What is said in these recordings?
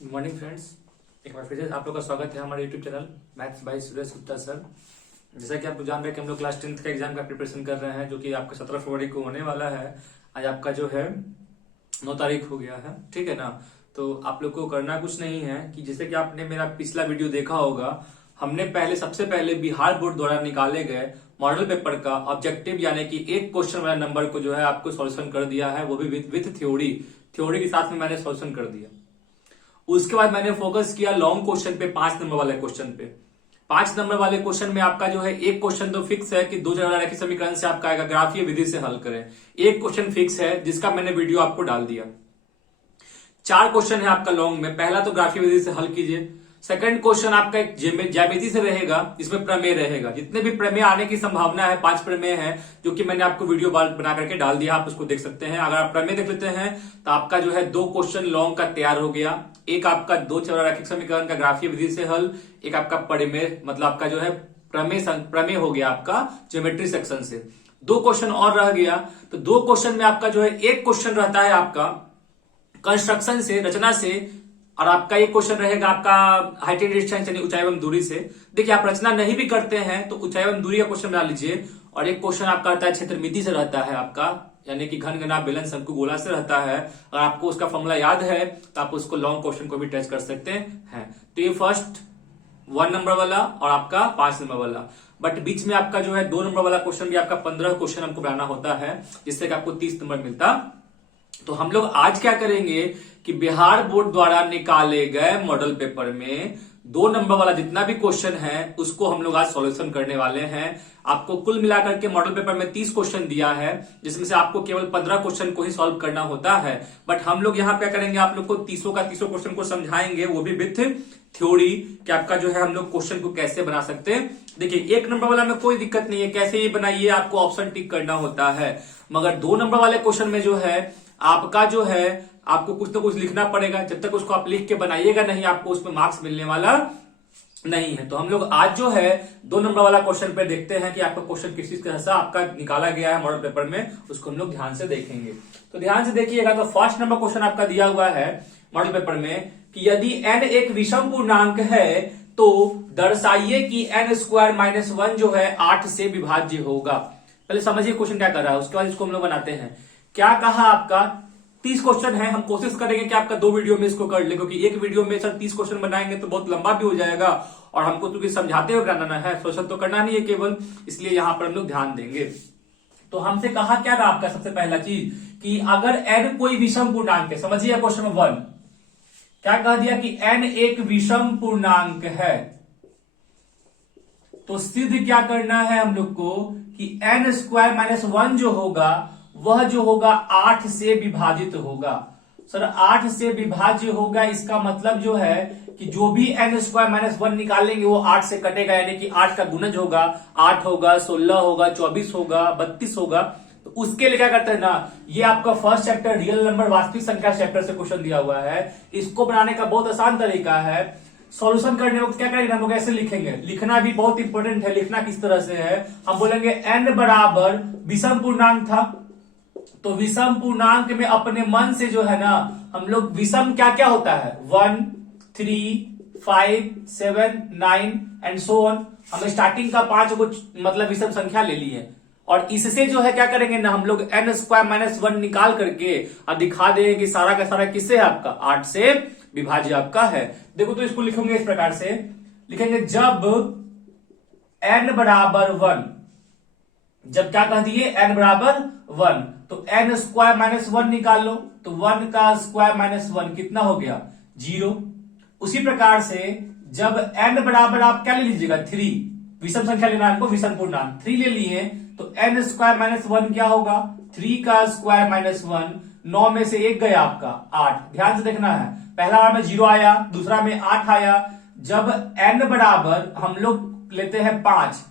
Good morning friends. एक बार फिर से आप लोग का स्वागत है हमारे YouTube channel maths by Suresh Gupta sir. जैसा कि आप लोग जान रहे हैं कि हम लोग क्लास 10th का एग्जाम का प्रिपरेशन कर रहे हैं, जो कि आपका 17 फरवरी को होने वाला है। आज आपका जो है 9 तारीख हो गया है, ठीक है ना। तो आप लोग को करना कुछ नहीं है कि जैसे कि आपने मेरा पिछला वीडियो देखा होगा, हमने सबसे पहले बिहार बोर्ड द्वारा निकाले गए मॉडल पेपर का ऑब्जेक्टिव यानी कि एक क्वेश्चन वाला नंबर को जो है आपको सॉल्यूशन कर दिया है, वो भी विथ थ्योरी के साथ में मैंने सॉल्यूशन कर दिया। उसके बाद मैंने फोकस किया लॉन्ग क्वेश्चन पे, 5 नंबर वाले क्वेश्चन पे। 5 नंबर वाले क्वेश्चन में आपका जो है एक क्वेश्चन तो फिक्स है कि दो जगह रैखिक समीकरण से आपका आएगा, ग्राफीय विधि से हल करें। एक क्वेश्चन फिक्स है जिसका मैंने वीडियो आपको डाल दिया। 4 क्वेश्चन है आपका लॉन्ग में। पहला तो ग्राफीय विधि से हल कीजिए। सेकंड क्वेश्चन आपका एक ज्यामिति से रहेगा, जिसमें प्रमेय रहेगा। जितने भी प्रमेय आने की संभावना है, 5 प्रमेय है जो कि मैंने आपको वीडियो बना करके डाल दिया, आप उसको देख सकते हैं। अगर आप प्रमेय देख लेते हैं तो आपका जो है 2 क्वेश्चन लॉन्ग का तैयार हो गया। एक आपका 2 रैखिक समीकरण का ग्राफीय विधि से हल, एक आपका प्रमेय मतलब आपका जो है प्रमेय हो गया आपका ज्योमेट्री सेक्शन से। 2 क्वेश्चन और रह गया। तो 2 क्वेश्चन में आपका जो है एक क्वेश्चन रहता है आपका कंस्ट्रक्शन से, रचना से, और आपका एक क्वेश्चन रहेगा आपका हाइट एंड डिस्टेंस यानी ऊंचाई एवं दूरी से। देखिए, आप रचना नहीं भी करते हैं तो ऊंचाई एवं दूरी का क्वेश्चन बना लीजिए। और एक क्वेश्चन आपका रहता है क्षेत्रमिति से रहता है आपका, यानी कि घन घना बेलन शंकु गोला से रहता है। अगर आपको उसका फॉर्मूला याद है तो आप उसको लॉन्ग क्वेश्चन को भी टेस्ट कर सकते हैं। तो ये फर्स्ट 1 नंबर वाला और आपका 5 नंबर वाला। बट बीच में आपका जो है 2 नंबर वाला क्वेश्चन भी आपका 15 क्वेश्चन हमको बनाना होता है, जिससे कि आपको 30 नंबर मिलता। तो हम लोग आज क्या करेंगे कि बिहार बोर्ड द्वारा निकाले गए मॉडल पेपर में 2 नंबर वाला जितना भी क्वेश्चन है उसको हम लोग आज सॉल्यूशन करने वाले हैं। आपको कुल मिलाकर के मॉडल पेपर में 30 क्वेश्चन दिया है, जिसमें से आपको केवल 15 क्वेश्चन को ही सॉल्व करना होता है। बट हम लोग यहाँ क्या करेंगे, आप लोग को 30 का 30 क्वेश्चन को समझाएंगे, वो भी विथ थ्योरी कि आपका जो है हम लोग क्वेश्चन को कैसे बना सकते हैं। देखिए, 1 नंबर वाला में कोई दिक्कत नहीं है, कैसे ये बनाइए आपको ऑप्शन टिक करना होता है। मगर 2 नंबर वाले क्वेश्चन में जो है आपका जो है आपको कुछ ना कुछ लिखना पड़ेगा। जब तक उसको आप लिख के बनाइएगा नहीं, आपको उसमें मार्क्स मिलने वाला नहीं है। तो हम लोग आज जो है 2 नंबर वाला क्वेश्चन पे देखते हैं कि आपका क्वेश्चन किस चीज का हिस्सा आपका निकाला गया है मॉडल पेपर में, उसको हम लोग ध्यान से देखेंगे। तो ध्यान से देखिएगा। तो फर्स्ट नंबर क्वेश्चन आपका दिया हुआ है मॉडल पेपर में कि यदि n एक विषम पूर्णांक है तो दर्शाइए कि n² - 1 जो है 8 से विभाज्य होगा। पहले समझिए क्वेश्चन क्या कर रहा है, उसके बाद इसको हम लोग बनाते हैं। क्या कहा आपका 30 क्वेश्चन है। हम कोशिश करेंगे कि आपका 2 वीडियो में इसको कर ले, क्योंकि एक वीडियो में सर 30 क्वेश्चन बनाएंगे तो बहुत लंबा भी हो जाएगा, और हमको क्योंकि समझाते हुए बनाना है, सोशल तो करना नहीं है केवल, इसलिए यहां पर हम लोग ध्यान देंगे। तो हमसे कहा क्या था आपका सबसे पहला चीज कि अगर n कोई विषम पूर्णांक है, समझिए क्वेश्चन नंबर 1 क्या कह दिया कि n एक विषम पूर्णांक है, तो सिद्ध क्या करना है हम लोग को कि n² - 1 जो होगा वह जो होगा 8 से विभाजित होगा। सर 8 से विभाज्य होगा, इसका मतलब जो है कि जो भी n² - 1 निकालेंगे वो 8 से कटेगा, यानी कि 8 का गुणज होगा, 8 होगा, 16 होगा, 24 होगा, 32 होगा। तो उसके लिए क्या करते हैं ना, ये आपका फर्स्ट चैप्टर रियल नंबर वास्तविक संख्या चैप्टर से क्वेश्चन दिया हुआ है। इसको बनाने का बहुत आसान तरीका है। सॉल्यूशन करने वक्त क्या करेंगे हम लोग, ऐसे लिखेंगे। लिखना भी बहुत इंपॉर्टेंट है। लिखना किस तरह से है, हम बोलेंगे n बराबर विषम पूर्णांक था, तो विषम पूर्णांक में अपने मन से जो है ना हम लोग विषम क्या क्या होता है 1, 3, 5, 7, 9 एंड सो ऑन। हम स्टार्टिंग का 5 को मतलब विषम संख्या ले लिए, और इससे जो है क्या करेंगे ना हम लोग n² - 1 निकाल करके और दिखा देंगे कि सारा का सारा किससे है आपका 8 से विभाज्य आपका है। देखो तो इसको लिखेंगे इस प्रकार से, लिखेंगे जब n बराबर 1, जब क्या कह दिए n बराबर 1, तो n² - 1 निकाल लो, तो 1 का स्क्वायर माइनस 1 कितना हो गया 0। उसी प्रकार से जब n बराबर आप क्या ले लीजिएगा 3, विषम संख्या लेना हमको, विषम पूर्णांक 3 ले लिए, तो n² - 1 क्या होगा 3 का स्क्वायर माइनस 1, 9 में से 1 गया आपका 8। ध्यान से देखना है, पहला बार में 0 आया, दूसरा में 8 आया। जब n बराबर हम लोग लेते हैं 5,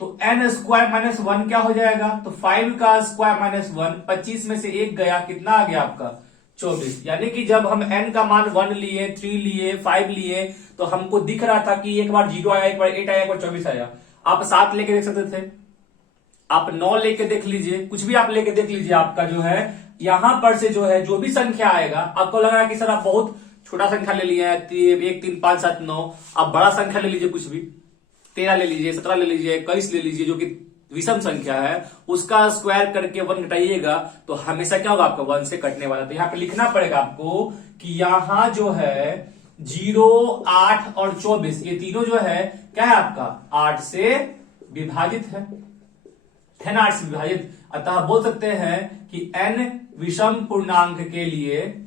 तो n² - 1 क्या हो जाएगा, तो 5 का स्क्वायर माइनस 1, 25 में से 1 गया, कितना आ गया आपका 24। यानी कि जब हम n का मान 1 लिए, 3 लिए, 5 लिए, तो हमको दिख रहा था कि एक बार 0 आया, एक बार 8 आया, एक बार 24 आया। आप 7 लेके देख सकते थे, आप 9 लेके देख लीजिए, कुछ भी आप लेके देख लीजिए। आपका जो है यहां पर से जो है जो भी संख्या आएगा, आपको लगा कि सर आप बहुत छोटा संख्या ले लिया है 1 3 5 7 9। अब बड़ा संख्या ले लीजिए, कुछ भी 13 ले लीजिए, 17 ले लीजिए, 21 ले लीजिए, जो कि विषम संख्या है, उसका स्क्वायर करके 1 घटाइएगा तो हमेशा क्या होगा आपका 1 से कटने वाला। तो यहाँ पे लिखना पड़ेगा आपको कि यहाँ जो है 0, 8 और 24 ये तीनों जो है क्या है आपका 8 से विभाजित है ना, 8 से विभाजित। अतः बोल सकते हैं कि n विषम पूर्णांक के लिए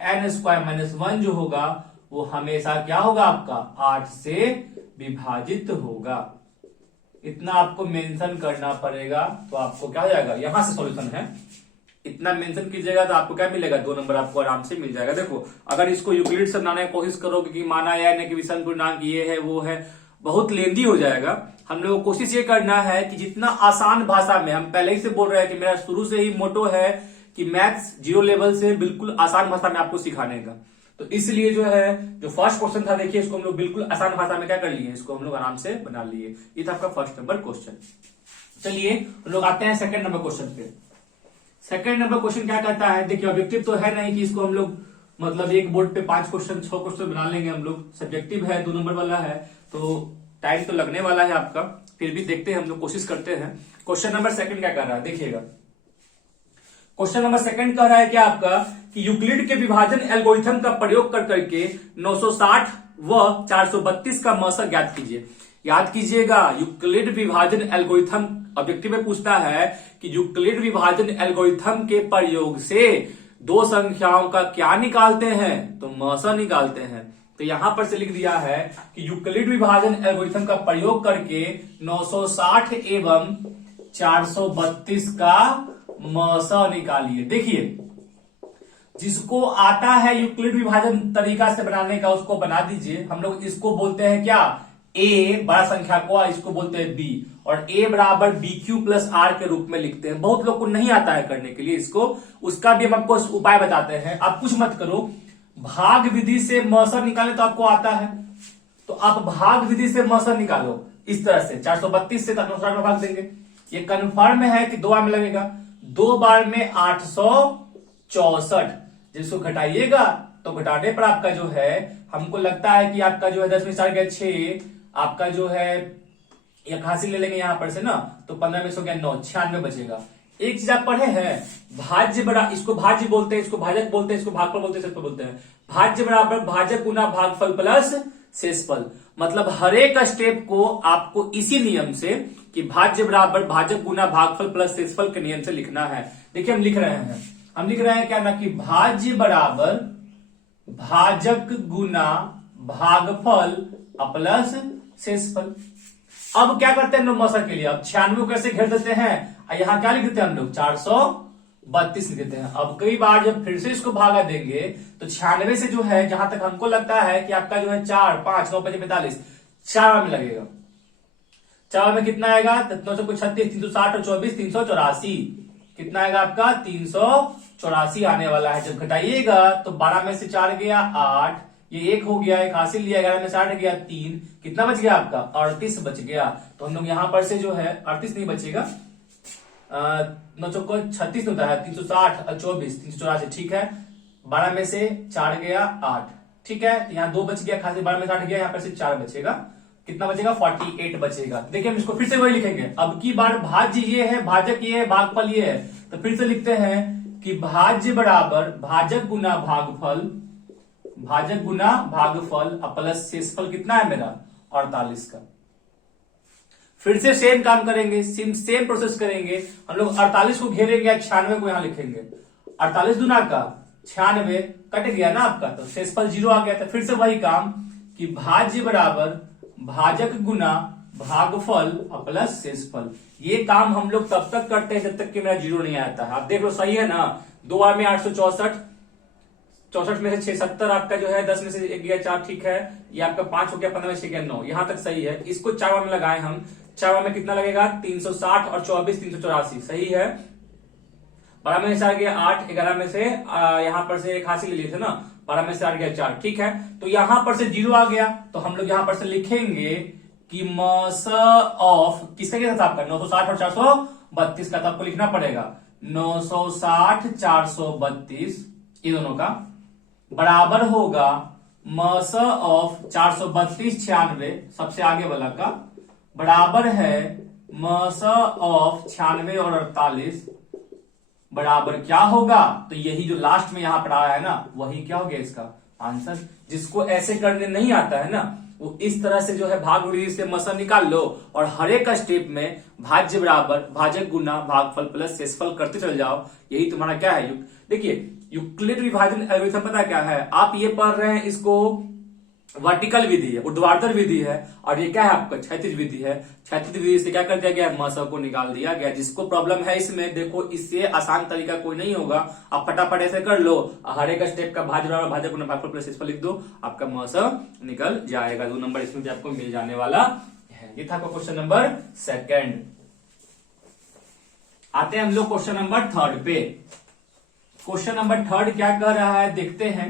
n स्क्वायर माइनस 1 जो होगा वो हमेशा क्या होगा आपका 8 से विभाजित होगा। इतना आपको मेंशन करना पड़ेगा तो आपको क्या हो जाएगा, यहां से सॉल्यूशन है, इतना मेंशन कीजिएगा तो आपको क्या मिलेगा 2 नंबर आपको आराम से मिल जाएगा। देखो अगर इसको यूक्लिड से बनाने की कोशिश करोगे कि माना या कि विषम पूर्णांक ये है वो है, बहुत लेंदी हो जाएगा। हम लोग को कोशिश ये करना है कि जितना आसान भाषा में, हम पहले ही से बोल रहे हैं कि मेरा शुरू से ही मोटो है कि मैथ्स 0 लेवल से बिल्कुल आसान भाषा में आपको सिखाने का। तो इसलिए जो है जो फर्स्ट क्वेश्चन था देखिए इसको हम लोग बिल्कुल आसान भाषा में क्या कर लिए, इसको हम लोग आराम से बना लिए। ये था आपका फर्स्ट नंबर क्वेश्चन। चलिए हम लोग आते हैं सेकंड नंबर क्वेश्चन पे। सेकंड नंबर क्वेश्चन क्या कहता है, देखिए ऑब्जेक्टिव तो है नहीं कि इसको हम लोग मतलब एक बोर्ड पे 5 क्वेश्चन 6 क्वेश्चन बना लेंगे हम लोग, सब्जेक्टिव है 2 नंबर वाला है तो टाइम तो लगने वाला है आपका, फिर भी देखते हैं हम लोग, कोशिश करते हैं। क्वेश्चन नंबर सेकंड क्या कर रहा है देखिएगा। क्वेश्चन नंबर सेकंड कह रहा है क्या आपका कि यूक्लिड के विभाजन एल्गोरिथम का प्रयोग कर करके 960 व 432 का मौसा ज्ञात कीजिए। याद कीजिएगा यूक्लिड विभाजन एल्गोरिथम ऑब्जेक्टिव में पूछता है कि यूक्लिड विभाजन एल्गोरिथम के प्रयोग से 2 संख्याओं का क्या निकालते हैं, तो मौसा निकालते हैं। तो यहां पर से लिख दिया है कि यूक्लिड विभाजन एल्गोरिथम का प्रयोग करके 960 एवं 432 का मौसा निकालिए। देखिए जिसको आता है यूक्लिड विभाजन तरीका से बनाने का उसको बना दीजिए। हम लोग इसको बोलते हैं क्या, a बड़ा संख्या को, इसको बोलते हैं b, और a बराबर BQ प्लस R के रूप में लिखते हैं। बहुत लोग को नहीं आता है करने के लिए इसको, उसका भी हम आपको उपाय बताते हैं। आप कुछ मत करो, भाग विधि से मौसा निकाले तो आपको आता है, तो आप भाग विधि से मौसा निकालो इस तरह से। 432 से 960 में भाग देंगे, ये कन्फर्म है कि 2 बार में लगेगा, 2 बार में 864, जिसको घटाइएगा तो घटाने पर आपका जो है हमको लगता है कि आपका जो है 10 में 4 गया 6, आपका जो है एक हासिल ले लेंगे यहां पर से ना, तो 15 में 100 गया 9, 96 बचेगा। एक चीज आप पढ़े हैं, भाज्य बड़ा, इसको भाज्य बोलते हैं, इसको भाजक बोलते हैं, इसको भागफल बोलते हैं, शेषफल बोलते हैं। भाज्य बराबर भाजक गुना भागफल प्लस शेषफल, मतलब हर एक स्टेप को आपको इसी नियम से कि भाज्य बराबर भाजक गुना भागफल प्लस शेषफल के नियम से लिखना है। देखिए हम लिख रहे हैं क्या ना कि भाज्य बराबर भाजक गुना भागफल प्लस शेषफल। अब क्या करते हैं हम लोग मौसा के लिए, अब 96 को कैसे घेर देते हैं, यहां क्या लिख देते हैं हम लोग 432 लिख देते हैं। अब कई बार जब फिर से इसको भागा देंगे तो 96 से जो है जहां तक हमको लगता है कि आपका जो है 4 5 9 5 45 4 में लगेगा, 4 में कितना आएगा 936 360 और 24 384, कितना आएगा आपका 384 आने वाला है। जब घटाइएगा तो 12 में से 4 गया 8, ये 1 हो गया, एक हासिल लिया, 11 में से 8 गया 3, कितना बच गया आपका 38 बच गया। तो हम लोग यहां पर से जो है 38 नहीं बचेगा, 9 चौको 36 होता है, 360 और 24 384, ठीक है। 12 में से 4 गया 8, ठीक है, तो यहाँ 2 बच गया, खासी 12 में से 8 गया, यहाँ पर से 4 बचेगा, कितना बचेगा 48 बचेगा। देखिए हम इसको फिर से वही लिखेंगे, अब की बार भाज्य ये है, भाजक ये है, भागफल ये है, तो फिर से लिखते हैं कि भाज्य बराबर भाजक गुना भागफल, भाजक गुना भागफल प्लस शेषफल कितना है मेरा 48 का। फिर से सेम काम करेंगे, सेम प्रोसेस करेंगे हम लोग। 48 को घेरेंगे, 96 को यहां लिखेंगे, 48 दुना का 96 कट गया ना आपका, तो शेषफल 0 आ गया। तो फिर से वही काम कि भाज्य बराबर भाजक गुना भागफल प्लस शेषफल। ये काम हम लोग तब तक करते हैं जब तक कि मेरा 0 नहीं आता है। आप देख लो सही है ना, 2 बार में 864, 64 में से 670 आपका जो है, 10 में से 1 गया 4, ठीक है, ये आपका 5 हो गया, 15 में से 6 गया 9, यहां तक सही है। इसको 4 बार में लगाए हम, 4 बार में कितना लगेगा 360 और 24 384, सही है। 12 में से 4 गया 8, 11 में से यहां पर से एक हासिल ले लिए थे ना, 12 में से 8 गया 4, ठीक है। तो यहां पर से 0 आ गया, तो हम लोग यहां पर से लिखेंगे कि मौसा ऑफ किसका क्या था आपका 960 और 432 का, तो आपको लिखना पड़ेगा 960 432 ये दोनों का बराबर होगा मस ऑफ 432 96 सबसे आगे वाला का बराबर है मस ऑफ 96 और 48 बराबर क्या होगा। तो यही जो लास्ट में यहां पर आया है ना वही क्या हो गया इसका आंसर। जिसको ऐसे करने नहीं आता है ना वो इस तरह से जो है भाग विधि से मसा निकाल लो और हर एक स्टेप में भाज्य बराबर भाजक गुना भागफल प्लस शेषफल करते चले जाओ। यही तुम्हारा क्या है देखिए यूक्लिड विभाजन एल्गोरिथम पता क्या है। आप ये पढ़ रहे हैं इसको वर्टिकल विधि है, ऊर्ध्वाधर विधि है और ये क्या है आपका क्षैतिज विधि है। क्षैतिज विधि से क्या कर दिया गया मसा को निकाल दिया गया। जिसको प्रॉब्लम है इसमें देखो इससे आसान तरीका कोई नहीं होगा। आप फटाफट ऐसे कर लो हर एक स्टेप का भाज्य बराबर भाजक गुना भागफल प्लस शेषफल लिख दो आपका मसा निकल जाएगा। 2 नंबर इसमें भी आपको मिल जाने वाला है। ये था आपका क्वेश्चन नंबर 2। आते हैं हम लोग क्वेश्चन नंबर 3 पे। क्वेश्चन नंबर 3 क्या कह रहा है देखते हैं।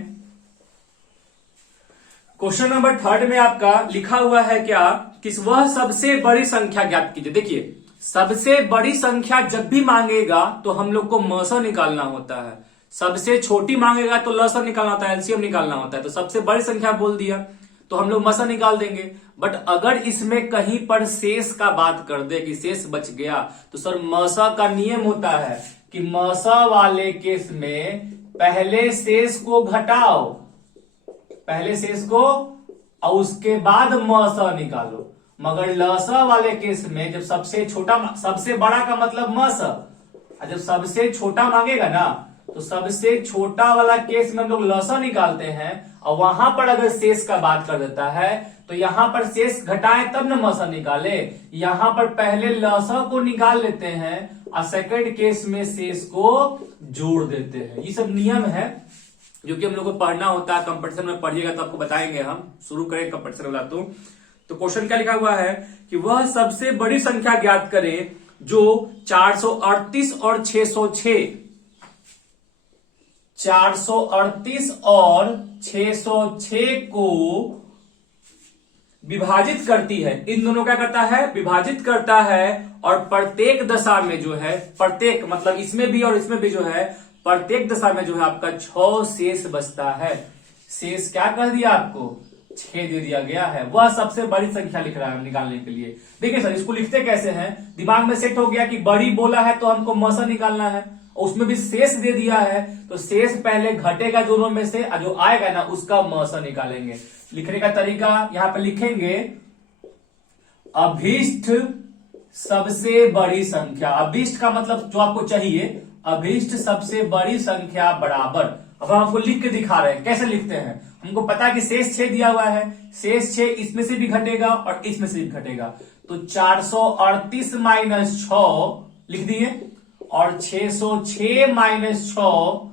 क्वेश्चन नंबर 3 में आपका लिखा हुआ है क्या कि वह सबसे बड़ी संख्या ज्ञात कीजिए। देखिए सबसे बड़ी संख्या जब भी मांगेगा तो हम लोग को मसा निकालना होता है। सबसे छोटी मांगेगा तो लसा निकालना होता है, एलसीएम निकालना होता है। तो सबसे बड़ी संख्या बोल दिया तो हम लोग मसा निकाल देंगे। बट अगर इसमें कहीं पर शेष का बात कर दे कि शेष बच गया तो सर मसा का नियम होता है कि मसा वाले केस में पहले शेष को घटाओ, पहले शेष को और उसके बाद मसा निकालो। मगर लसा वाले केस में जब सबसे छोटा सबसे बड़ा का मतलब मसा, जब सबसे छोटा मांगेगा ना तो सबसे छोटा वाला केस में हम लोग लसा निकालते हैं और वहां पर अगर शेष का बात कर देता है तो यहां पर शेष घटाएं तब न मसा निकाले। यहां पर पहले लसा को निकाल लेते हैं और सेकंड केस में शेष को जोड़ देते हैं। ये सब नियम है जो कि हम लोग को पढ़ना होता है। कंपटीशन में पढ़िएगा तो आपको बताएंगे हम। शुरू करें कंपटीशन वाला। तो क्वेश्चन क्या लिखा हुआ है कि वह सबसे बड़ी संख्या ज्ञात करें जो 438 और 606 438 और 606 को विभाजित करती है। इन दोनों क्या करता है विभाजित करता है और प्रत्येक दशा में जो है प्रत्येक मतलब इसमें भी और इसमें भी जो है प्रत्येक दशा में जो है आपका 6 शेष बचता है। शेष क्या कह दिया आपको 6 दे दिया गया है। वह सबसे बड़ी संख्या लिख रहा है निकालने के लिए। देखिए सर इसको लिखते कैसे हैं दिमाग में सेट हो गया कि बड़ी बोला है तो हमको मसा निकालना है उसमें भी शेष दे दिया है तो शेष पहले घटेगा दोनों में से जो आएगा ना उसका मसा निकालेंगे। लिखने का तरीका यहां पर लिखेंगे अभीष्ट सबसे बड़ी संख्या। अभीष्ट का मतलब जो आपको चाहिए अभीष्ट सबसे बड़ी संख्या बराबर। अब हम आपको लिख के दिखा रहे हैं कैसे लिखते हैं। हमको पता है कि शेष 6 दिया हुआ है, शेष 6 इसमें से भी घटेगा और इसमें से भी घटेगा तो 438 माइनस 6 लिख दिए और 606 माइनस 6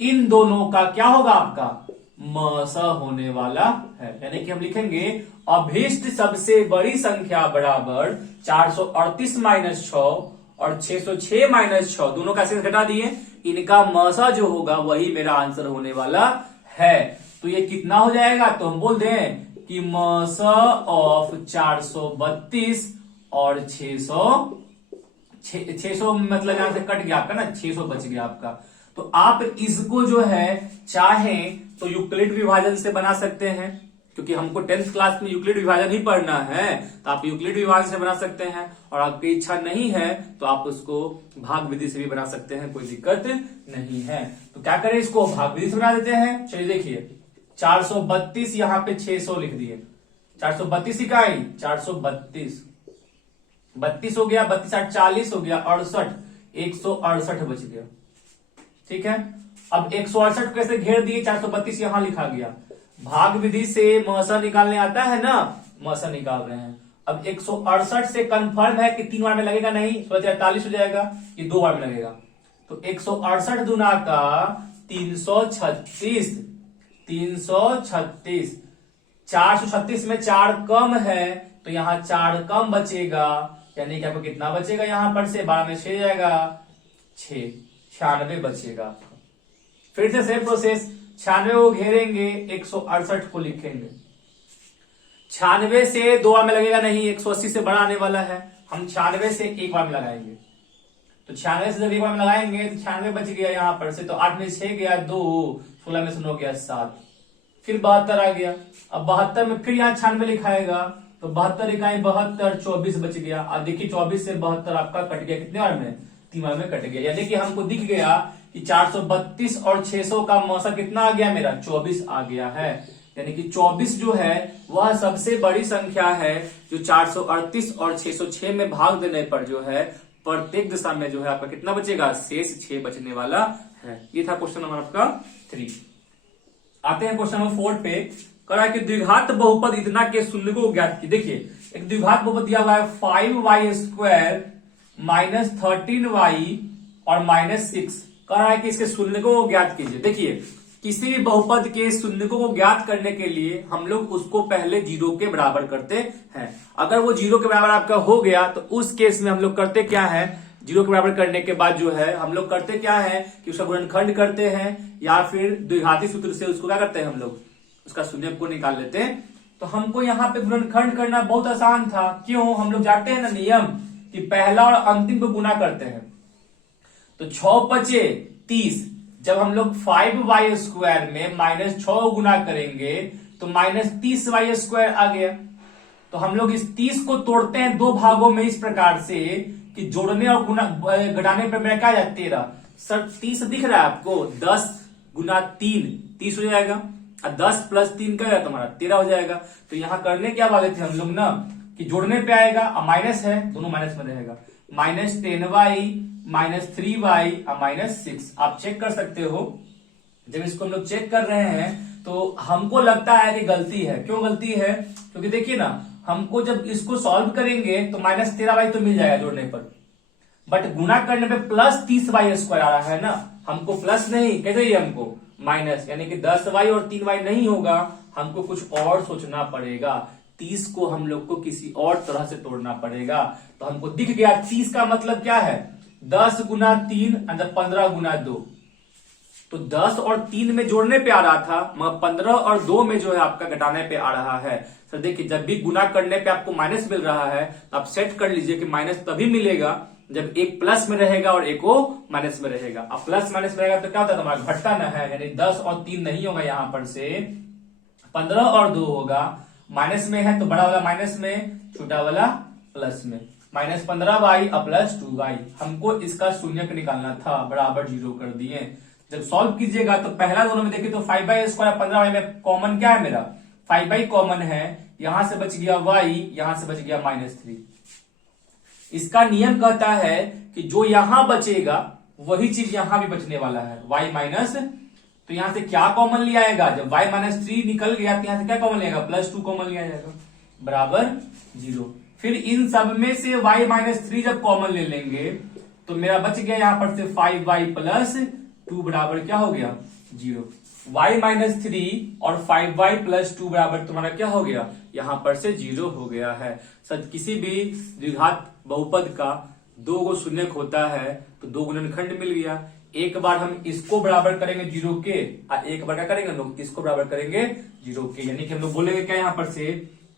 इन दोनों का क्या होगा आपका मसा होने वाला है। यानी कि हम लिखेंगे अभीष्ट सबसे बड़ी संख्या बराबर 438 माइनस 6 और 606 माइनस 6 दोनों का शेष घटा दिए। इनका मसा जो होगा वही मेरा आंसर होने वाला है। तो ये कितना हो जाएगा तो हम बोल दें कि मसा ऑफ 432 और 600 मतलब यहां से कट गया आपका ना 600 बच गया आपका। तो आप इसको जो है चाहें तो यूक्लिड विभाजन से बना सकते हैं क्योंकि हमको 10th क्लास में यूक्लिड विभाजन ही पढ़ना है तो आप यूक्लिड विभाजन से बना सकते हैं। और आपकी इच्छा नहीं है तो आप उसको भाग विधि से भी बना सकते हैं, कोई दिक्कत नहीं है। तो क्या करें इसको भाग विधि से बना देते हैं। चलिए देखिए 432 यहां पे 600 लिख दिए 432 इकाई 432 32 हो गया 32 8 40 हो गया 68 168 बच गया। ठीक है अब 168 कैसे घेर दिए 432 यहां लिखा गया। भाग विधि से मसा निकालने आता है ना मसा निकाल रहे हैं। अब 168 से कंफर्म है कि 3 बार में लगेगा नहीं 48 हो जाएगा ये 2 बार में लगेगा। तो 168 दुना का 336 436 में 4 कम है तो यहां 4 कम बचेगा यानी कि आपको कितना बचेगा यहां पर से 12 में 6 जाएगा 96 बचेगा। फिर से सेम प्रोसेस 96 को घेरेंगे 168 को लिखेंगे। 96 से 2 बार में लगेगा नहीं 180 से बड़ा आने वाला है हम 96 से 1 बार में लगाएंगे तो 96 से जब एक बार में लगाएंगे तो 96 बच गया यहाँ पर से, तो 8 में 6 गया 2, 16 में से 9 गया 7, फिर 72 आ गया। अब 72 में फिर यहाँ 96 लिखाएगा, तो 72 इकाई 72, 24 बच गया। अब देखिए 24 से 72 आपका कट गया, कितने बार में? 3 बार में कट गया। यानी कि हमको दिख गया कि 432 और 600 का मौसा कितना आ गया मेरा? 24 आ गया है। यानी कि 24 जो है वह सबसे बड़ी संख्या है जो 438 और 606 में भाग देने पर जो है प्रत्येक दिशा में जो है आपका कितना बचेगा? शेष 6 बचने वाला है। ये था क्वेश्चन नंबर आपका 3। आते हैं क्वेश्चन नंबर 4 पे। करा कि द्विघात बहुपद इतना के शून्य को ज्ञात की। देखिए एक द्विघात बहुपद दिया हुआ है 5y² माइनस 13y और माइनस 6। कह रहा है कि इसके शून्यकों को ज्ञात कीजिए। देखिए किसी भी बहुपद के शून्यकों को ज्ञात करने के लिए हम लोग उसको पहले 0 के बराबर करते हैं। अगर वो 0 के बराबर आपका हो गया तो उस केस में हम लोग करते क्या है? 0 के बराबर करने के बाद जो है हम लोग करते क्या है कि उसका गुणनखंड करते हैं, या फिर द्विघाती सूत्र से उसको क्या करते हैं हम लोग? उसका शून्यक को निकाल लेते हैं। तो हमको यहाँ पे गुणनखंड करना बहुत आसान था। क्यों? हम लोग जानते हैं ना नियम कि पहला और अंतिम को गुना करते हैं। तो 6 पचे 30, जब हम लोग 5y² में -6 गुना करेंगे तो -30y² आ गया। तो हम लोग इस 30 को तोड़ते हैं 2 भागों में इस प्रकार से कि जोड़ने और गुना घटाने पर मेरा क्या आ जाए? 13। सर 30 दिख रहा है आपको? 10 गुना 3 30 हो जाएगा, और 10 प्लस 3 क्या जाएगा तुम्हारा? 13 हो जाएगा। तो यहां करने क्या वाले थे हम लोग ना कि जोड़ने पे आएगा, और माइनस है, दोनों माइनस में रहेगा, -10y -3y और -6। आप चेक कर सकते हो। जब इसको हम लोग चेक कर रहे हैं तो हमको लगता है कि गलती है। क्यों गलती है? क्योंकि देखिए ना हमको जब इसको सॉल्व करेंगे तो -13y तो मिल जाएगा जोड़ने पर, बट गुना करने पे +30y² आ रहा है ना। हमको प्लस नहीं, कैसे ही हमको माइनस, यानी कि 10y और 3y नहीं होगा, हमको कुछ और सोचना पड़ेगा। 30 को हम लोग को किसी और तरह से तोड़ना पड़ेगा। तो हमको दिख गया 30 का मतलब क्या है? 10 गुना 3 अंदर 15 गुना 2। तो 10 और 3 में जोड़ने पे आ रहा था, मगर 15 और 2 में जो है आपका घटाने पे आ रहा है। सर देखिए जब भी गुना करने पे आपको माइनस मिल रहा है तो आप सेट कर लीजिए कि माइनस तभी मिलेगा जब एक प्लस में रहेगा और एक वो माइनस में रहेगा। अब प्लस माइनस में रहेगा तो क्या होता है? तुम्हारा घटता न है, यानी 10 और 3 नहीं होगा, यहां पर से 15 और 2 होगा। माइनस में है तो बड़ा वाला माइनस में, छोटा वाला प्लस में। -15y और +2y। हमको इसका शून्यक निकालना था, बराबर 0 कर दिए। जब सॉल्व कीजिएगा तो पहला दोनों में देखिए तो 5y² 15y में कॉमन क्या है मेरा? 5y कॉमन है, यहां से बच गया y, यहां से बच गया -3। इसका नियम कहता है कि जो यहां बचेगा वही चीज यहां भी बचने वाला है, y माइनस। तो यहां से क्या कॉमन लिया आएगा? जब y -3 निकल गया तो यहां से क्या कॉमन लिया? +2 कॉमन लिया जाएगा, बराबर 0। फिर इन सब में से y -3 जब कॉमन ले लेंगे तो मेरा बच गया यहां पर से 5y + 2 बराबर क्या हो गया? 0। y -3 और 5y + 2 बराबर तुम्हारा क्या हो गया? यहां पर से 0 हो गया है। सर किसी भी द्विघात बहुपद का 2 गो शून्यक होता है तो 2 गुणनखंड मिल गया। एक बार हम इसको बराबर करेंगे 0 के, और एक बार क्या करेंगे हम लोग? इसको बराबर करेंगे 0 के। यानी कि हम लोग बोलेंगे क्या यहां पर से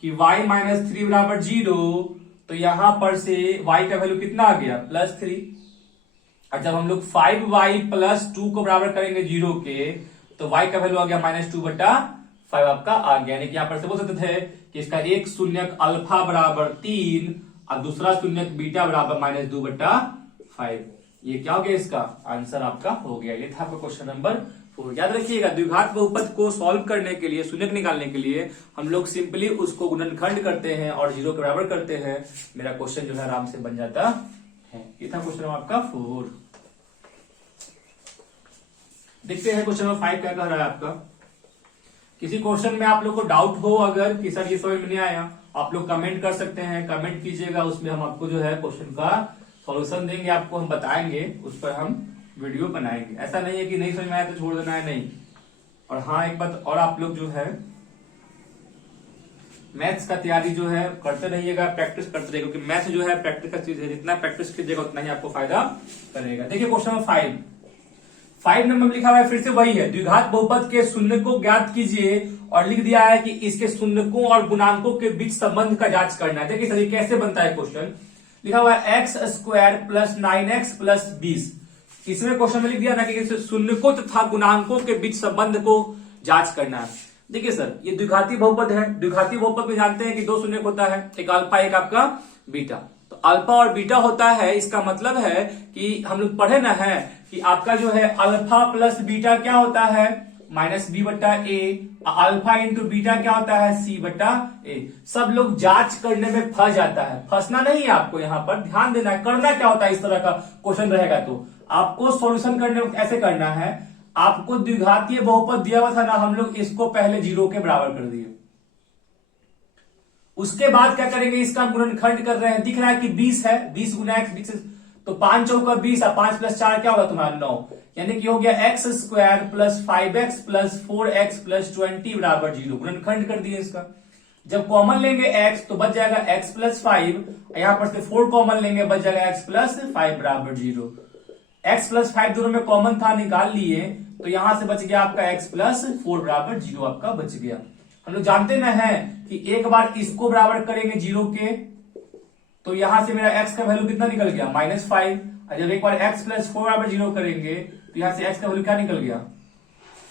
कि y -3 बराबर 0, तो यहां पर से y का वैल्यू कितना आ गया? +3। और जब हम लोग 5y + 2 को बराबर करेंगे 0 के तो y का वैल्यू आ गया -2/5 आपका आ गया। यानी कि यहां पर से बोल सकते थे कि इसका एक शून्यक अल्फा बराबर 3 और दूसरा शून्यक बीटा बराबर -2/5। ये क्या हो गया? इसका आंसर आपका हो गया। ये था आपका क्वेश्चन नंबर 4। याद रखिएगा द्विघात बहुपद को सॉल्व करने के लिए, शून्यक निकालने के लिए हम लोग सिंपली उसको गुणनखंड करते हैं और 0 के बराबर करते हैं। मेरा क्वेश्चन जो है आराम से बन जाता है। ये था क्वेश्चन नंबर आपका 4। देखते हैं क्वेश्चन नंबर 5 क्या कह रहा है आपका। किसी क्वेश्चन में आप लोग को डाउट हो अगर कि सर ये समझ में नहीं आया, आप लोग कमेंट कर सकते हैं। कमेंट कीजिएगा, उसमें हम आपको जो है क्वेश्चन का सॉल्यूशन देंगे, आपको हम बताएंगे, उस पर हम वीडियो बनाएंगे। ऐसा नहीं है कि नहीं समझ में आया तो छोड़ देना है, नहीं। और हाँ एक बात और, आप लोग जो है मैथ्स का तैयारी जो है करते रहिएगा, प्रैक्टिस करते रहिएगा, क्योंकि मैथ्स जो है प्रैक्टिस का चीज है। जितना प्रैक्टिस कीजिएगा उतना ही आपको फायदा करेगा। देखिए क्वेश्चन नंबर 5 नंबर में लिखा हुआ है, फिर से वही है, द्विघात बहुपद के शून्य को ज्ञात कीजिए, और लिख दिया है कि इसके शून्यकों और गुणांकों के बीच संबंध का जांच करना है। देखिए सर कैसे बनता है क्वेश्चन। लिखा हुआ है x square plus 9x plus 20। इसमें क्वेश्चन में लिख दिया ना कि शून्यकों तथा गुणांकों के बीच संबंध को जांच करना है। देखिए सर, ये द्विघाती बहुपद है। द्विघाती बहुपद में जानते हैं कि दो शून्यक होता है, एक अल्फा एक आपका बीटा। तो अल्फा और बीटा होता है, इसका मतलब है कि हम लोग पढ़े ना है कि आपका जो है अल्फा प्लस बीटा क्या होता है, माइनस बी बट्टा ए। अल्फा इंटू बीटा क्या होता है, सी बट्टा ए। सब लोग जांच करने में फंस जाता है। फंसना नहीं है आपको, यहां पर ध्यान देना है। करना क्या होता है, इस तरह का क्वेश्चन रहेगा तो आपको सॉल्यूशन करने में ऐसे करना है। आपको द्विघातीय बहुपद दिया हुआ था ना, हम लोग इसको पहले 0 के बराबर कर दिए। उसके बाद क्या करेंगे, इसका गुणनखंड कर रहे हैं, दिख रहा है कि 20 है, 20 गुना एक्स 20, तो 5 चौका 20 और 5 प्लस 4 क्या होगा तुम्हारा 9, यानी कि हो गया x square plus 5x plus 4x plus 20 बराबर 0। गुणनखंड कर दिए इसका। जब कॉमन लेंगे x तो बच जाएगा x प्लस 5, यहां पर से 4 कॉमन लेंगे, बच जाएगा x प्लस 5 बराबर 0। x प्लस 5 दोनों में कॉमन था, निकाल लिए, तो यहां से बच गया आपका x प्लस 4 बराबर 0 आपका बच गया। हम लोग जानते ना है कि एक बार इसको बराबर करेंगे 0 के, तो यहां से मेरा x का वैल्यू कितना निकल गया, -5। और जब एक बार x प्लस 4 बराबर 0 करेंगे तो यहां से x का वैल्यू क्या निकल गया,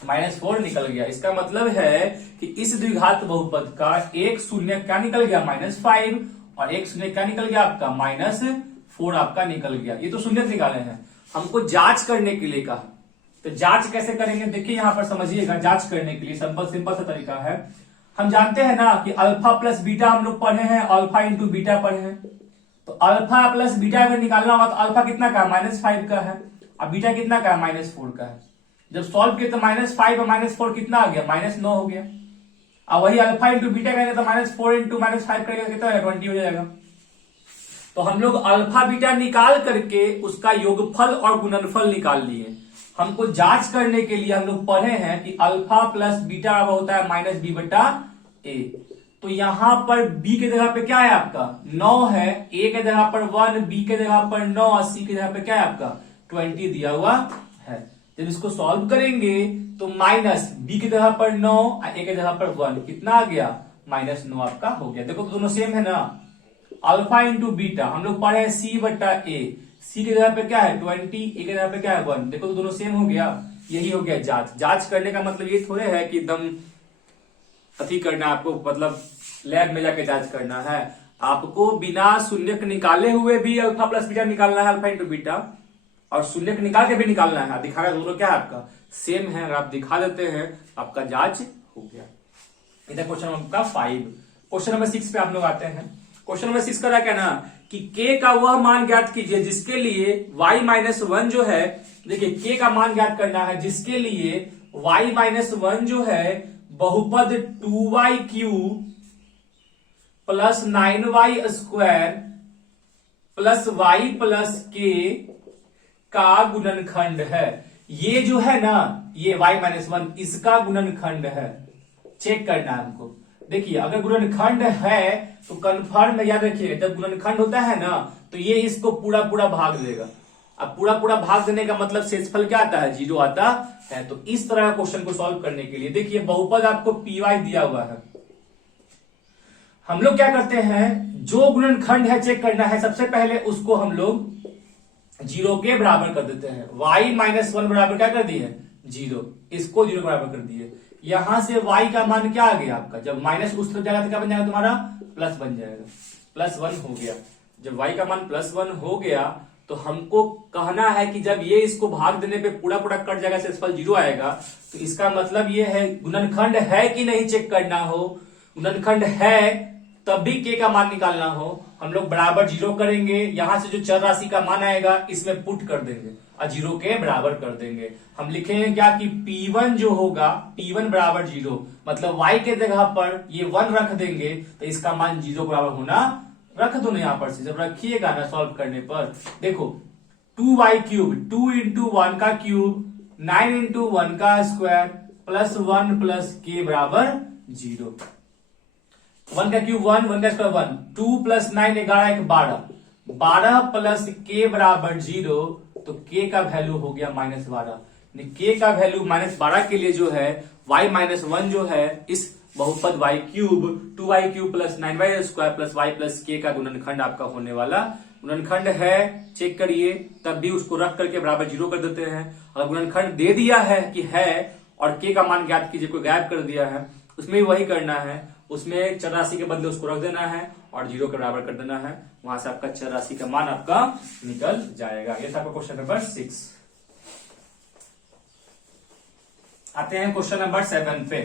-4 निकल गया। इसका मतलब है कि इस द्विघात बहुपद का एक शून्य क्या निकल गया, -5, और एक शून्य क्या निकल गया आपका, -4 आपका निकल गया। ये तो शून्य निकाले हैं, हमको जांच करने के लिए कहा। तो जांच कैसे करेंगे, देखिए यहां पर समझिएगा। जांच करने के लिए सिंपल सा तरीका है। हम जानते हैं ना कि अल्फा प्लस बीटा हम लोग पढ़े हैं, अल्फा इंटू बीटा पढ़े हैं। तो अल्फा प्लस बीटा अगर निकालना होगा तो अल्फा कितना का है, -5 का है, और बीटा कितना का है, -4 का है। जब सॉल्व किए तो -5 और -4 कितना आ गया, -9 हो गया। और वही अल्फा इंटू बीटा करेंगे तो -4 इंटू -5 करेंगे तो कितना 20 हो जाएगा। तो हम लोग अल्फा बीटा निकाल करके उसका योगफल और गुणनफल निकाल लिए। हमको जांच करने के लिए हम लोग पढ़े हैं कि अल्फा प्लस बीटा होता है -b बटा ए। तो यहां पर b के जगह पे क्या है आपका 9 है, a के जगह पर 1, b के जगह पर 9 और c के जगह पे क्या है आपका 20 दिया हुआ है। जब इसको सॉल्व करेंगे तो -b की जगह पर 9 और a के जगह पर 1, कितना आ गया, -9 आपका हो गया। देखो दोनों सेम है ना, अल्फा इंटू बीटा हम लोग पढ़े हैं c बट्टा ए। c की जगह पे क्या है 20, a की जगह पे क्या है 1। देखो तो दोनों सेम हो गया। यही हो गया जांच। जांच करने का मतलब ये थोड़े है कि एकदम अथी करना है आपको, मतलब लैब में जाके जांच करना है। आपको बिना शून्यक निकाले हुए भी अल्फा प्लस बीटा निकालना है, अल्फा इंटू बीटा, और शून्यक निकाल के भी निकालना है। दिखाना दोनों क्या है आपका सेम है। अगर आप दिखा देते हैं आपका जांच हो गया। इधर क्वेश्चन आपका 5। क्वेश्चन नंबर 6 पे आप लोग आते हैं। क्वेश्चन नंबर 6 का क्या ना कि k का वह मान ज्ञात कीजिए जिसके लिए y-1 जो है, देखिए k का मान ज्ञात करना है जिसके लिए y-1 जो है बहुपद 2y³ plus 9y square plus y plus k का गुणनखंड है। ये जो है ना, ये y-1 इसका गुणनखंड है। चेक करना है हमको। देखिए अगर गुणनखंड है तो कंफर्म याद रखिए, जब गुणनखंड होता है ना तो ये इसको पूरा पूरा भाग देगा। अब पूरा पूरा भाग देने का मतलब शेषफल क्या आता है, 0 आता है। तो इस तरह का क्वेश्चन को सॉल्व करने के लिए देखिए बहुपद आपको py दिया हुआ है। हम लोग क्या करते हैं, जो गुणनखंड है चेक करना है, सबसे पहले उसको हम लोग 0 के बराबर कर देते हैं। y-1 बराबर क्या कर दिए 0, इसको 0 के बराबर कर दिए। यहां से y का मान क्या आ गया आपका, जब माइनस उस तरफ जाएगा तो क्या बन जाएगा तुम्हारा प्लस बन जाएगा, +1 हो गया। जब y का मान +1 हो गया तो हमको कहना है कि जब ये इसको भाग देने पे पूरा पूरा कट जाएगा, शेषफल 0 आएगा, तो इसका मतलब ये है गुणनखंड है कि नहीं चेक करना हो। गुणनखंड है तब भी k का मान निकालना हो, हम लोग बराबर 0 करेंगे। यहां से जो चर राशि का मान आएगा इसमें पुट कर देंगे और 0 के बराबर कर देंगे। हम लिखेंगे क्या कि P1 जो होगा, P1 बराबर 0, मतलब y के जगह पर ये 1 रख देंगे तो इसका मान 0 बराबर होना, रख दो ना यहां पर से। जब रखिएगा ना सॉल्व करने पर, देखो 2y³, 2 इंटू 1 का क्यूब, 9 इंटू 1 का स्क्वायर प्लस 1 प्लस k बराबर 0। 1 का क्यूब 1, 1 का स्क्वायर 1, 2 प्लस 9 11 1 12, 12 प्लस k बराबर 0, तो k का वैल्यू हो गया -12। k का वैल्यू -12 के लिए जो है y-1 जो है इस बहुपद y³ 2y³ plus 9y square plus y plus k का गुणनखंड आपका होने वाला गुणनखंड है चेक करिए, तब भी उसको रख करके बराबर 0 कर देते हैं। अगर गुणनखंड दे दिया है कि है और के का मान ज्ञात कीजिए, कोई गायब कर दिया है, उसमें भी वही करना है, उसमें चर राशि के बदले उसको रख देना है और 0 के बराबर कर देना है, वहां से आपका चर राशि का मान आपका निकल जाएगा। ये था आपका क्वेश्चन नंबर 6। आते हैं क्वेश्चन नंबर 7 पे।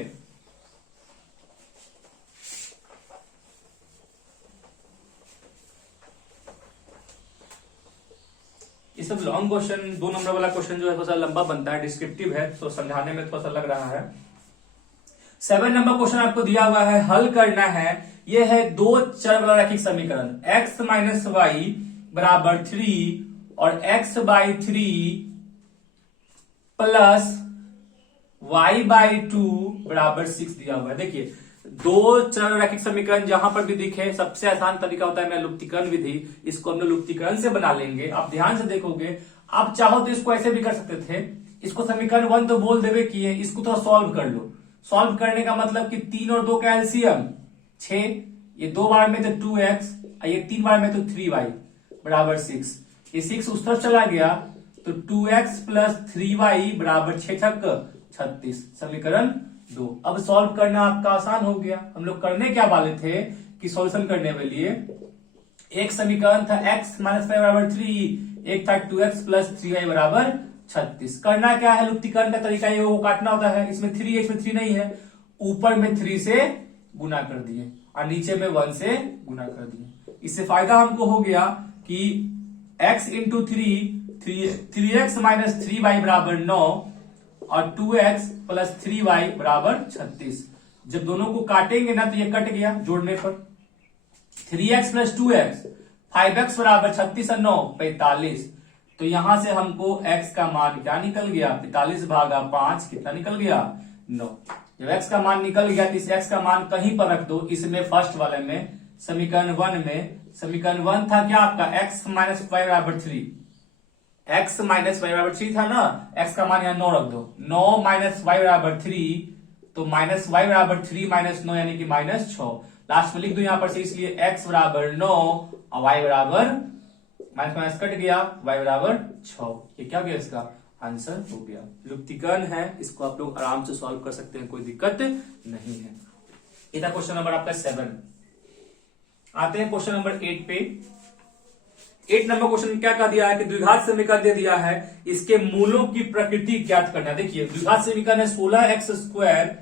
ये सब लॉन्ग क्वेश्चन, 2 नंबर वाला क्वेश्चन जो है थोड़ा सा लंबा बनता है, डिस्क्रिप्टिव है, तो समझाने में थोड़ा सा लग रहा है। 7 नंबर क्वेश्चन आपको दिया हुआ है, हल करना है। ये है 2 चर वाला रैखिक समीकरण, x माइनस वाई बराबर 3 और x by 3 plus y by 2 बराबर 6 दिया हुआ है। देखिए 2 चर रैखिक समीकरण जहां पर भी दिखे, सबसे आसान तरीका होता है मैं लुप्तीकरण विधि, इसको हम लोग लुप्तीकरण से बना लेंगे। आप ध्यान से देखोगे, आप चाहो तो इसको ऐसे भी कर सकते थे, इसको समीकरण 1 तो बोल देवे किए, इसको थोड़ा सॉल्व कर लो। सॉल्व करने का मतलब कि 3 और 2 का एलसीएम 6, ये 2 बार में तो 2x, ये 3 बार में तो 3y बराबर 6, ये 6 उस तरफ चला गया तो 2x प्लस 3y बराबर 6 छक्क 36, समीकरण 2। अब सॉल्व करना आपका आसान हो गया। हम लोग करने क्या वाले थे कि सॉल्यूशन करने के लिए एक समीकरण था x माइनस वाई बराबर 3, एक था 2x प्लस 3y बराबर 36। करना क्या है, लुप्तीकरण का तरीका ये वो काटना होता है, इसमें 3 है, इसमें 3 नहीं है, ऊपर में 3 से गुना कर दिए और नीचे में 1 से गुना कर दिए। इससे फायदा हमको हो गया कि x into 3x minus 3y बराबर 9 और 2x प्लस 3y बराबर 36। जब दोनों को काटेंगे ना तो ये कट गया जोड़ने पर, 3x प्लस 2x 5x बराबर 36 और 9 45। तो यहां से हमको x का मान क्या निकल गया, 45 भागा 5 कितना निकल गया, 9। जब x का मान निकल गया तो इस x का मान कहीं पर रख दो, इसमें फर्स्ट वाले में समीकरण 1 में। समीकरण 1 था क्या आपका, x माइनस वाई बराबर 3, x माइनस वाई बराबर 3 था ना, x का मान यहां 9 रख दो, 9 माइनस वाई बराबर 3, तो माइनस वाई बराबर 3 माइनस 9 यानी कि माइनस 6। लास्ट में लिख दो यहां पर से, इसलिए x बराबर 9 और y बराबर माइनस माइनस कट गया, y बराबर 6। ये क्या गया, इसका आंसर हो गया। लुप्तीकरण है, इसको आप लोग आराम से सॉल्व कर सकते हैं, कोई दिक्कत नहीं है। ये था क्वेश्चन नंबर आपका 7। आते हैं क्वेश्चन नंबर 8 पे। 8 नंबर क्वेश्चन क्या कह दिया है कि द्विघात समीकरण दे दिया है, इसके मूलों की प्रकृति ज्ञात करना। देखिए द्विघात समीकरण है 16x square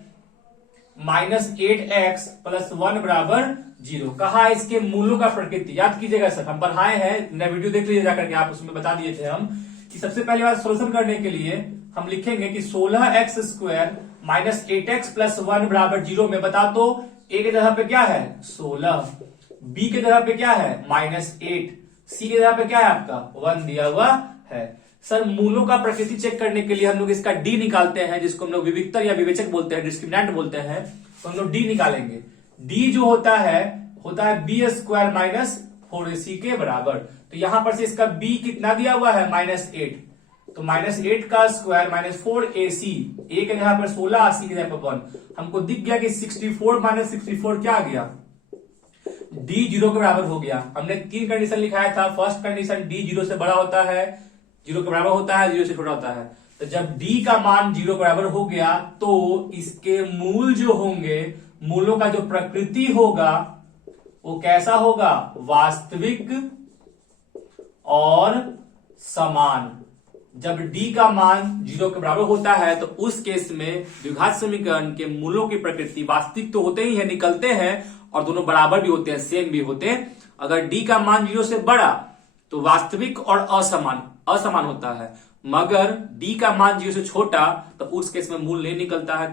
minus 8x plus 1 बराबर 0। कहा इसके मूलों का प्रकृति, याद कीजिएगा सर, हम पढ़ाए हैं, मेरा वीडियो देख लीजिए जाकर के, आप उसमें बता दिए थे हम कि सबसे पहली बात सोल्यूशन करने के लिए हम लिखेंगे कि 16x square minus 8x plus 1 बराबर 0 में बता दो a के जगह पे क्या है 16, b के जगह पे क्या है -8, c के जगह पे क्या है आपका 1 दिया हुआ है। सर मूलों का प्रकृति चेक करने के लिए हम लोग इसका डी निकालते हैं, जिसको हम लोग विविक्तर या विवेचक बोलते हैं, डिस्क्रिमिनेंट बोलते हैं, तो हम लोग डी निकालेंगे। डी जो होता है बी स्क्वायर माइनस 4ac के बराबर। तो यहां पर से इसका b कितना दिया हुआ है -8, तो -8 का स्क्वायर माइनस 4ac, a के जगह पर 16, c के जगह पर 1। हमको दिख गया कि 64 माइनस 64 क्या आ गया, डी 0 के बराबर हो गया। हमने 3 कंडीशन लिखाया था। फर्स्ट कंडीशन डी 0 से बड़ा होता है, 0 के बराबर होता है, 0 से छोटा होता है। तो जब डी का मान 0 के बराबर हो गया तो इसके मूल जो होंगे, मूलों का जो प्रकृति होगा वो कैसा होगा, वास्तविक और समान। जब डी का मान 0 के बराबर होता है तो उस केस में द्विघात समीकरण के मूलों की प्रकृति वास्तविक तो होते ही है, निकलते हैं, और दोनों बराबर भी होते हैं, सेम भी होते हैं। अगर डी का मान 0 से बड़ा तो वास्तविक और असमान होता है, मगर डी का मान 0 से छोटा तो उस केस में मूल नहीं निकलता है।